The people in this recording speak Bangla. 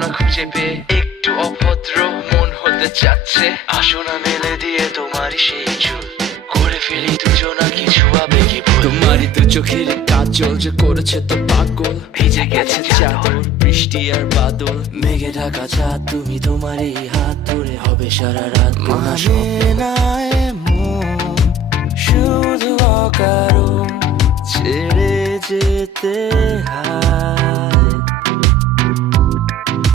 না খুঁজে পেয়ে একটু অভদ্র মন হতে চাচ্ছে। আসো না মেলে দিয়ে তোমারই সেই চুল, করে ফেলি দুজনা কিছু আবেগী ভুল। তোমারই তো চোখের কাজল যে করেছে তো পাগল, ভিজে গেছে চাদর বৃষ্টি আর বাদল, মেঘে ঢাকা চাঁদ তুমি তোমার এই হাত ধরে হবে সারা রাত। মানে না এমন শুধু অকারণ ছেড়ে যেতে হয়।